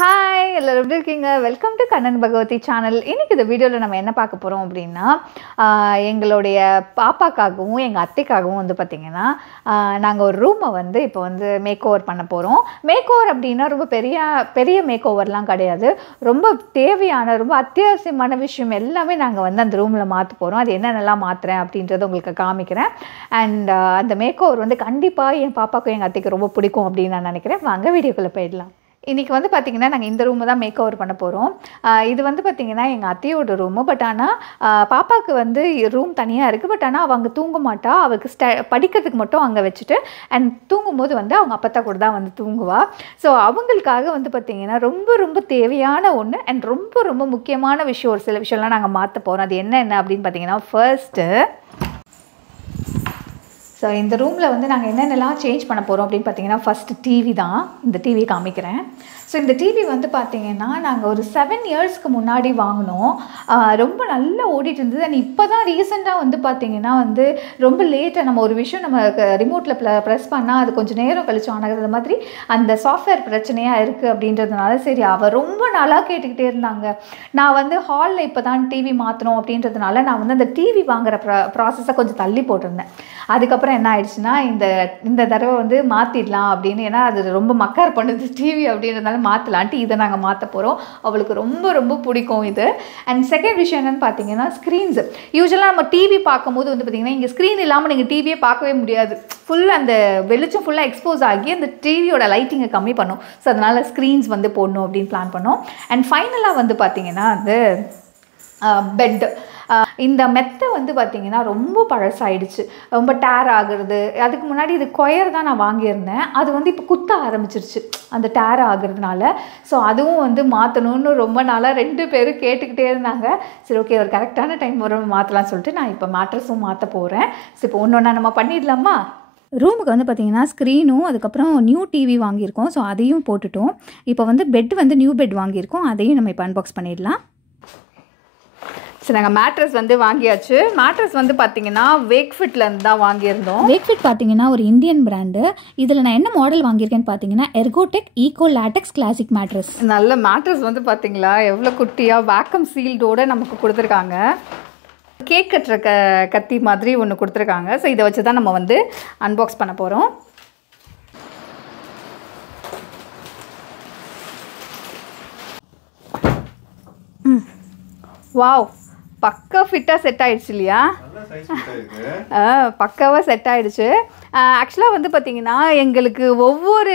Hi எல்லாரும் எப்படி இருக்கீங்க? Welcome to Kannan Bhagavathi channel. இன்றைக்கி இந்த வீடியோவில் நம்ம என்ன பார்க்க போகிறோம் அப்படின்னா, எங்களுடைய பாப்பாக்காகவும் எங்கள் அத்தைக்காகவும் வந்து பார்த்திங்கன்னா நாங்கள் ஒரு ரூமை வந்து இப்போ வந்து மேக் ஓவர் பண்ண போகிறோம். மேக் ஓவர் அப்படின்னா ரொம்ப பெரிய மேக் ஓவர்லாம் கிடையாது. ரொம்ப தேவையான ரொம்ப அத்தியாவசியமான விஷயம் எல்லாமே நாங்கள் வந்து அந்த ரூமில் மாற்ற போகிறோம். அது என்னென்னலாம் மாற்றுறேன் அப்படின்றத உங்களுக்கு காமிக்கிறேன். அண்ட் அந்த மேக் ஓவர் வந்து கண்டிப்பாக என் பாப்பாக்கும் எங்கள் அத்தைக்கு ரொம்ப பிடிக்கும் அப்படின்னு நான் நினைக்கிறேன். வாங்க வீடியோக்குள்ளே போயிடலாம். இன்றைக்கி வந்து பார்த்திங்கன்னா நாங்கள் இந்த ரூமு தான் மேக் ஓவர் பண்ண போகிறோம். இது வந்து பார்த்திங்கன்னா எங்கள் அத்தையோட ரூமு. பட் ஆனால் பாப்பாவுக்கு வந்து ரூம் தனியாக இருக்குது. பட் ஆனால் அவள் அங்கே தூங்க மாட்டா. அவளுக்கு படிக்கிறதுக்கு மட்டும் அங்கே வச்சுட்டு அண்ட் தூங்கும்போது வந்து அவங்க அப்பத்தா கூட தான் வந்து தூங்குவாள். ஸோ அவங்களுக்காக வந்து பார்த்திங்கன்னா ரொம்ப ரொம்ப தேவையான ஒன்று அண்ட் ரொம்ப ரொம்ப முக்கியமான விஷயம், ஒரு சில விஷயம்லாம் நாங்கள் மாற்ற போகிறோம். அது என்ன அப்படின்னு பார்த்திங்கன்னா, ஃபர்ஸ்ட்டு ஸோ இந்த ரூமில் வந்து நாங்கள் என்னென்னலாம் சேஞ்ச் பண்ண போகிறோம் அப்படின்னு பார்த்தீங்கன்னா, ஃபஸ்ட்டு டிவி தான். இந்த டிவி காமிக்கிறேன். ஸோ இந்த டிவி வந்து பார்த்திங்கன்னா நாங்கள் ஒரு 7 இயர்ஸ்க்கு முன்னாடி வாங்கினோம். ரொம்ப நல்லா ஓடிட்டு இருந்தது. அண்ட் இப்போ தான் ரீசெண்டாக வந்து பார்த்திங்கன்னா வந்து ரொம்ப லேட்டாக நம்ம ஒரு விஷயம் நம்ம ரிமோட்டில் ப்ரெஸ் பண்ணால் அது கொஞ்சம் நேரம் கழிச்சு ஆனது மாதிரி அந்த சாஃப்ட்வேர் பிரச்சனையாக இருக்குது அப்படின்றதுனால சரி அவள் ரொம்ப நாளாக கேட்டுக்கிட்டே இருந்தாங்க. நான் வந்து ஹாலில் இப்போ தான் டிவி மாற்றணும் அப்படின்றதுனால நான் வந்து அந்த டிவி வாங்குகிற ப்ராசஸை கொஞ்சம் தள்ளி போட்டிருந்தேன். அதுக்கப்புறம் என்ன ஆயிடுச்சுன்னா இந்த தடவை வந்து மாற்றிடலாம் அப்படின்னு, ஏன்னா அது ரொம்ப மக்கார் பண்ணுது டிவி அப்படின்றதுனால மாற்றலான்ட்டு இதை நாங்கள் மாற்ற போகிறோம். அவளுக்கு ரொம்ப ரொம்ப பிடிக்கும் இது. அண்ட் செகண்ட் விஷயம் என்னென்னு பார்த்தீங்கன்னா, ஸ்க்ரீன்ஸு. யூஸ்வலாக நம்ம டிவி பார்க்கும்போது வந்து பார்த்திங்கன்னா இங்கே ஸ்க்ரீன் இல்லாமல் நீங்கள் டிவியே பார்க்கவே முடியாது. ஃபுல் அந்த வெளிச்சம் ஃபுல்லாக எக்ஸ்போஸ் ஆகி அந்த டிவியோட லைட்டிங்கை கம்மி பண்ணும். ஸோ அதனால் ஸ்க்ரீன்ஸ் வந்து போடணும் அப்படின்னு பிளான் பண்ணோம். அண்ட் ஃபைனலாக வந்து பார்த்திங்கன்னா வந்து பெட்டு. இந்த மெத்தை வந்து பார்த்திங்கன்னா ரொம்ப பழசாயிடுச்சு, ரொம்ப டேர் ஆகுறது. அதுக்கு முன்னாடி இது கொயர் தான் நான் வாங்கியிருந்தேன். அது வந்து இப்போ குத்த ஆரம்பிச்சிருச்சு அந்த டேர் ஆகுறதுனால. ஸோ அதுவும் வந்து மாற்றணும்னு ரொம்ப நாளாக 2 பேரும் கேட்டுக்கிட்டே இருந்தாங்க. சரி ஓகே, ஒரு கரெக்டான டைம் வரும் மாற்றலாம்னு சொல்லிட்டு நான் இப்போ மேட்ரஸும் மாற்ற போகிறேன். ஸோ இப்போ ஒன்று நம்ம பண்ணிடலாமா? ரூமுக்கு வந்து பார்த்திங்கன்னா ஸ்க்ரீனும் அதுக்கப்புறம் நியூ டிவி வாங்கியிருக்கோம். ஸோ அதையும் போட்டுட்டோம். இப்போ வந்து பெட் வந்து நியூ பெட் வாங்கியிருக்கோம். அதையும் நம்ம இப்போ அன்பாக்ஸ் பண்ணிடலாம். ஸோ நாங்கள் மேட்ரஸ் வந்து வாங்கியாச்சு. மேட்ரஸ் வந்து பார்த்திங்கன்னா வேக்ஃபிட்லேருந்து தான் வாங்கியிருந்தோம். வேக்ஃபிட் பார்த்திங்கன்னா ஒரு இந்தியன் பிராண்டு. இதில் நான் என்ன மாடல் வாங்கியிருக்கேன்னு பார்த்தீங்கன்னா Ergotech eco latex classic mattress. நல்ல மேட்ரஸ் வந்து பார்த்திங்களா எவ்வளோ குட்டியாக வேக்கம் சீல்டோடு நமக்கு கொடுத்துருக்காங்க. கேக் கட்டுற கத்தி மாதிரி ஒன்று கொடுத்துருக்காங்க. ஸோ இதை வச்சு தான் நம்ம வந்து அன்பாக்ஸ் பண்ண போகிறோம். வாவ், பக்கா ஃபிட்டாக செட் ஆகிடுச்சு இல்லையா? பக்காவாக செட் ஆகிடுச்சு. ஆக்சுவலாக வந்து பார்த்திங்கன்னா எங்களுக்கு ஒவ்வொரு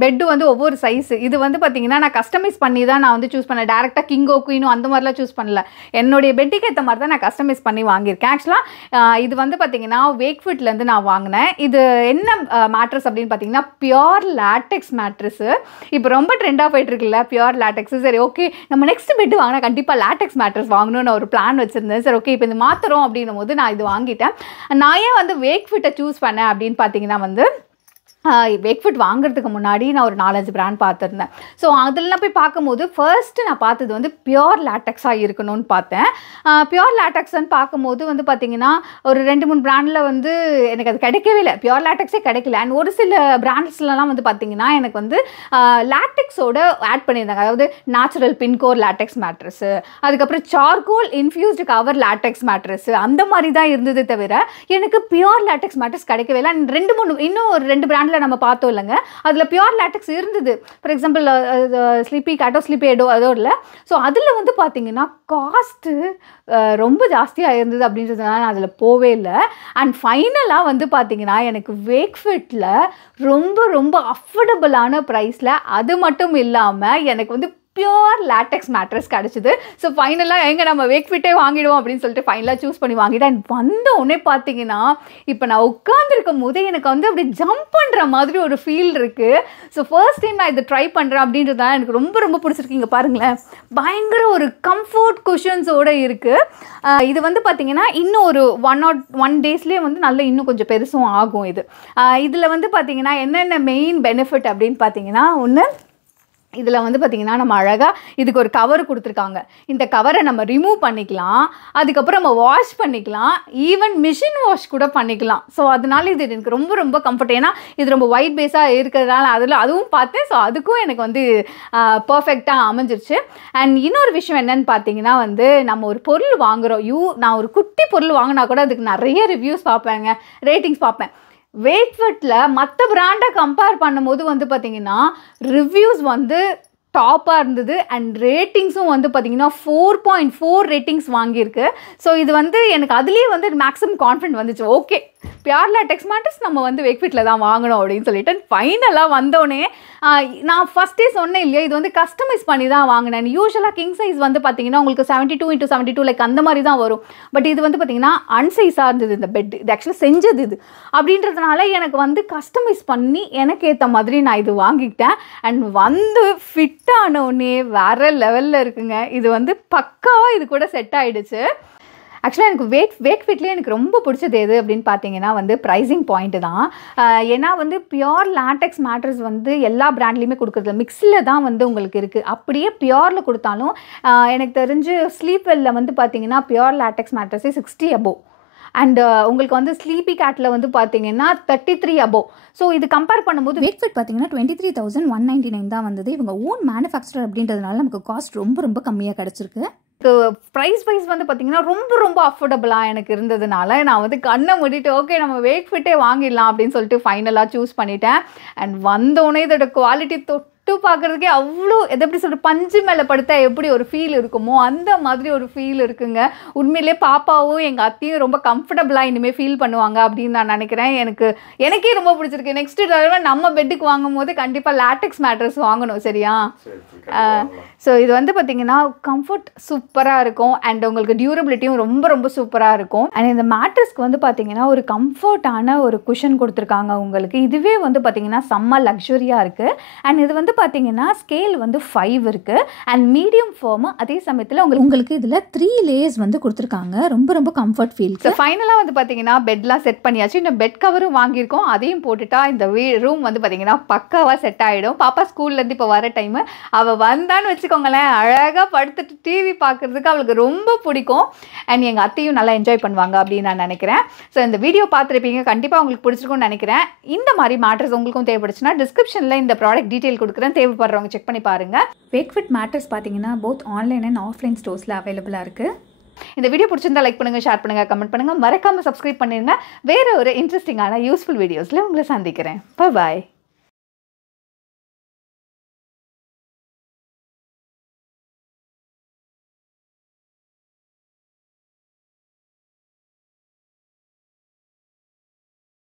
பெட்டு வந்து ஒவ்வொரு சைஸு. இது வந்து பார்த்திங்கன்னா நான் கஸ்டமைஸ் பண்ணி தான் நான் வந்து சூஸ் பண்ணேன். டேரெக்டாக கிங்கோ குயினோ அந்த மாதிரிலாம் சூஸ் பண்ணல. என்னுடைய பெட்டுக்கு ஏற்ற மாதிரி தான் நான் கஸ்டமைஸ் பண்ணி வாங்கியிருக்கேன். ஆக்சுவலாக இது வந்து பார்த்திங்கன்னா வேக்ஃபிட்லேருந்து நான் வாங்கினேன். இது என்ன மேட்ரஸ் அப்படின்னு பார்த்திங்கன்னா பியோர் லேட்டெக்ஸ் மேட்ரஸு. இப்போ ரொம்ப ட்ரெண்டாக போயிட்டுருக்குல்ல பியோர் லேட்டெக்ஸு. சரி ஓகே, நம்ம நெக்ஸ்ட் பெட்டு வாங்கினா கண்டிப்பாக லேட்டெக்ஸ் மேட்ரஸ் வாங்கணும்னு ஒரு பிளான் வச்சுருந்தேன். சரி ஓகே, இப்போ இது மாற்றுறோம் அப்படின்னும் போது நான் இது வாங்கிட்டேன். நான் ஏன் வந்து வேக்ஃபிட்டை சூஸ் பண்ணேன் அப்படின்னு பார்த்தீங்கன்னா வந்து வேக்ஃபிட் வாங்குறதுக்கு முன்னாடி நான் ஒரு 4-5 பிராண்ட் பார்த்துருந்தேன். ஸோ அதெல்லாம் போய் பார்க்கும்போது ஃபர்ஸ்ட்டு நான் பார்த்தது வந்து பியோர் லேட்டெக்ஸாக இருக்கணும்னு பார்த்தேன். பியோர் லேட்டெக்ஸ்ன்னு பார்க்கும்போது வந்து பார்த்திங்கன்னா ஒரு 2-3 பிராண்டில் வந்து எனக்கு அது கிடைக்கவே இல்லை. பியோர் லேட்டெக்ஸே கிடைக்கல. அண்ட் ஒரு சில பிராண்ட்ஸ்லாம் வந்து பார்த்திங்கன்னா எனக்கு வந்து லேட்டெக்ஸோட ஆட் பண்ணியிருந்தாங்க. அதாவது நேச்சுரல் பின்கோர் லேட்டெக்ஸ் மேட்ரஸு, அதுக்கப்புறம் charcoal infused cover LaTeX mattress, அந்த மாதிரி தான் இருந்தது தவிர எனக்கு பியோர் லேட்டெக்ஸ் மேட்ரஸ் கிடைக்கவே இல்லை. அண்ட் 2-3 இன்னும் ஒரு 2 பிராண்டில் நம்ம பார்த்தோம் இல்லைங்க, அதில் பியோர் லேட்டெக்ஸ் இருந்தது. ஃபார் எக்ஸாம்பிள் ஸ்லீப்பி கேட்டோ ஸ்லீப்பி ஏடோ அதோ இல்லை. ஸோ அதில் வந்து பார்த்திங்கன்னா காஸ்ட்டு ரொம்ப ஜாஸ்தியாக இருந்தது அப்படின்றதுனால நான் அதில் போவே இல்லை. அண்ட் ஃபைனலாக வந்து பார்த்திங்கன்னா எனக்கு வேக்ஃபிட்டில் ரொம்ப ரொம்ப அஃபோர்டபுளான ப்ரைஸில், அது மட்டும் இல்லாமல் எனக்கு வந்து பியோர் லேட்டெக்ஸ் மேட்ரஸ் கிடச்சிது. ஸோ ஃபைனலாக எங்கே நம்ம வேக்ஃபிட்டே வாங்கிடுவோம் அப்படின்னு சொல்லிட்டு ஃபைனலாக சூஸ் பண்ணி வாங்கிட்டேன். அண்ட் வந்த உடனே பார்த்தீங்கன்னா இப்போ நான் உட்காந்துருக்கும் போதே எனக்கு வந்து அப்படி ஜம்ப் பண்ணுற மாதிரி ஒரு ஃபீல் இருக்குது. ஸோ ஃபர்ஸ்ட் டைம் நான் இதை ட்ரை பண்ணுறேன் அப்படின்றதுனால எனக்கு ரொம்ப ரொம்ப பிடிச்சிருக்கு. இங்கே பாருங்களேன், பயங்கர ஒரு கம்ஃபர்ட் குஷன்ஸோடு இருக்குது. இது வந்து பார்த்திங்கன்னா இன்னும் ஒரு 1 டேஸ்லேயே வந்து நல்ல இன்னும் கொஞ்சம் பெருசும் ஆகும். இதில் வந்து பார்த்திங்கன்னா என்னென்ன மெயின் பெனிஃபிட் அப்படின்னு பார்த்தீங்கன்னா, ஒன்று இதில் வந்து பார்த்திங்கன்னா நம்ம அழகாக இதுக்கு ஒரு கவர் கொடுத்துருக்காங்க. இந்த கவரை நம்ம ரிமூவ் பண்ணிக்கலாம், அதுக்கப்புறம் நம்ம வாஷ் பண்ணிக்கலாம், ஈவன் மிஷின் வாஷ் கூட பண்ணிக்கலாம். ஸோ அதனால இது எனக்கு ரொம்ப ரொம்ப கம்ஃபர்ட். ஏன்னா இது ரொம்ப ஒயிட் பேஸாக இருக்கிறதுனால அதுவும் பார்த்தேன். ஸோ அதுக்கும் எனக்கு வந்து பர்ஃபெக்டாக அமைஞ்சிருச்சு. அண்ட் இன்னொரு விஷயம் என்னென்னு பார்த்தீங்கன்னா வந்து நம்ம ஒரு பொருள் வாங்குகிறோம், நான் ஒரு குட்டி பொருள் வாங்கினா கூட அதுக்கு நிறைய ரிவ்யூஸ் பார்ப்பேங்க, ரேட்டிங்ஸ் பார்ப்பேன். வெயிட்ஃபிட்டில் மற்ற பிராண்டை கம்பேர் பண்ணும்போது வந்து பார்த்திங்கன்னா ரிவ்யூஸ் வந்து டாப்பாக இருந்தது. அண்ட் ரேட்டிங்ஸும் வந்து பார்த்திங்கன்னா 4.4 ரேட்டிங்ஸ் வாங்கியிருக்கு. ஸோ இது வந்து எனக்கு அதுலேயே வந்து மேக்ஸிமம் கான்ஃபிடென்ட் வந்துச்சு. ஓகே, பியூர் லேட்டெக்ஸ் மேட்ரஸ் நம்ம வந்து வெக்ஃபிட்டில் தான் வாங்கணும் அப்படின்னு சொல்லிட்டு ஃபைனலாக வந்தோடனே நான் ஃபஸ்ட்டே சொன்னேன் இல்லையா, இது வந்து கஸ்டமைஸ் பண்ணி தான் வாங்கினேன். யூஸ்வலாக கிங் சைஸ் வந்து பார்த்திங்கன்னா உங்களுக்கு 72x72 லைக் அந்த மாதிரி தான் வரும். பட் இது வந்து பார்த்திங்கன்னா அன்சைஸாக இருந்தது இந்த பெட். இது ஆக்சுவலாக செஞ்சது இது அப்படின்றதுனால எனக்கு வந்து கஸ்டமைஸ் பண்ணி எனக்கு ஏற்ற மாதிரி நான் இது வாங்கிக்கிட்டேன். அண்ட் வந்து ஃபிட் ஆனோடனே வேறு லெவலில் இருக்குங்க. இது வந்து பக்காவாக இது கூட செட் ஆகிடுச்சு. ஆக்சுவலாக எனக்கு வேக்ஃபிட்லேயே எனக்கு ரொம்ப பிடிச்சது எது அப்படின்னு பார்த்தீங்கன்னா வந்து ப்ரைஸிங் பாயிண்ட்டு தான். ஏன்னா வந்து பியோர் லேட்டெக்ஸ் மேட்ரஸ் வந்து எல்லா பிராண்ட்லேயுமே கொடுக்குறது மிக்ஸில் தான் வந்து உங்களுக்கு இருக்குது. அப்படியே பியோரில் கொடுத்தாலும் எனக்கு தெரிஞ்சு ஸ்லீப் வெல்லில் வந்து பார்த்தீங்கன்னா பியோர் லேட்டெக்ஸ் மேட்ரஸே 60 above. அண்ட் உங்களுக்கு வந்து ஸ்லீப்பி கேட்டில் வந்து பார்த்தீங்கன்னா 33 above. ஸோ இது கம்பேர் பண்ணும்போது வேக்ஃபிட் பார்த்தீங்கன்னா 23,199 தான் வந்தது. இவங்க ஓன் மேனுஃபேக்சரர் அப்படின்றதுனால நமக்கு காஸ்ட் ரொம்ப ரொம்ப கம்மியாக கிடச்சிருக்கு. ப்ரைஸ் வைஸ் வந்து பார்த்திங்கன்னா ரொம்ப ரொம்ப அஃபோர்டபுளாக எனக்கு இருந்ததுனால நான் வந்து கண்ணை மூடிட்டு ஓகே நம்ம வேக்ஃபிட்டே வாங்கிடலாம் அப்படின்னு சொல்லிட்டு ஃபைனலாக சூஸ் பண்ணிட்டேன். அண்ட் வந்தோடனே இதோட குவாலிட்டி தொட்டு பார்க்குறதுக்கே அவ்வளோ எப்படி சொல்கிற பஞ்சு மேலே படுத்தா எப்படி ஒரு ஃபீல் இருக்குமோ அந்த மாதிரி ஒரு ஃபீல் இருக்குங்க. உண்மையிலே பாப்பாவும் எங்கள் அத்தையும் ரொம்ப கம்ஃபர்டபுளாக இனிமேல் ஃபீல் பண்ணுவாங்க அப்படின்னு நான் நினைக்கிறேன். எனக்கே ரொம்ப பிடிச்சிருக்கு. நெக்ஸ்ட்டு தடவை நம்ம பெட்டுக்கு வாங்கும் போது கண்டிப்பாக லேட்டெக்ஸ் மேட்ரஸ் வாங்கணும், சரியா? ஸோ இது வந்து பார்த்திங்கன்னா கம்ஃபர்ட் சூப்பராக இருக்கும். அண்ட் உங்களுக்கு டியூரபிலிட்டியும் ரொம்ப ரொம்ப சூப்பராக இருக்கும். அண்ட் இந்த மேட்ரஸ்க்கு வந்து பார்த்திங்கன்னா ஒரு கம்ஃபர்ட்டான ஒரு குஷன் கொடுத்துருக்காங்க உங்களுக்கு. இதுவே வந்து பார்த்திங்கன்னா செம்ம லக்ஸுரியாக இருக்குது. அண்ட் இது வந்து பார்த்திங்கன்னா ஸ்கேல் வந்து 5 இருக்குது. அண்ட் மீடியம் ஃபார்மு அதே சமயத்தில் உங்களுக்கு இதில் 3 லேயர்ஸ் வந்து கொடுத்துருக்காங்க. ரொம்ப ரொம்ப கம்ஃபர்ட் ஃபீல். ஸோ ஃபைனலாக வந்து பார்த்திங்கன்னா பெட்லாம் செட் பண்ணியாச்சு. இந்த பெட் கவரும் வாங்கியிருக்கோம். அதையும் போட்டுட்டா இந்த ரூம் வந்து பார்த்திங்கன்னா பக்காவாக செட் ஆகிடும். பாப்பா ஸ்கூல்லேருந்து இப்போ வர டைமு அவள் வந்தான்னு வச்சுக்கோங்களேன், அழகாக படுத்துட்டு டிவி பார்க்குறதுக்கு அவளுக்கு ரொம்ப பிடிக்கும். அண்ட் எங்கள் அத்தையும் நல்லா என்ஜாய் பண்ணுவாங்க அப்படின்னு நான் நினைக்கிறேன். ஸோ இந்த வீடியோ பார்த்துருப்பீங்க, கண்டிப்பாக உங்களுக்கு பிடிச்சிருக்கும்னு நினைக்கிறேன். இந்த மாதிரி மேட்ரஸ் உங்களுக்கும் தேவைப்படுச்சுன்னா டிஸ்கிரிப்ஷனில் இந்த ப்ராடக்ட் டீட்டெயில் கொடுக்குறேன், தேவைப்படுறவங்க செக் பண்ணி பாருங்கள். வேக்ஃபிட் மேட்ரஸ் பார்த்தீங்கன்னா போத் ஆன்லைன் அண்ட் ஆஃப்லைன் ஸ்டோர்ஸில் அவைலபிளாக இருக்குது. இந்த வீடியோ பிடிச்சிருந்தா லைக் பண்ணுங்கள், ஷேர் பண்ணுங்கள், கமெண்ட் பண்ணுங்கள், மறக்காமல் சப்ஸ்கிரைப் பண்ணிடுங்க. வேறு ஒரு இன்ட்ரெஸ்டிங்கான யூஸ்ஃபுல் வீடியோஸில் உங்களை சந்திக்கிறேன். பாய்.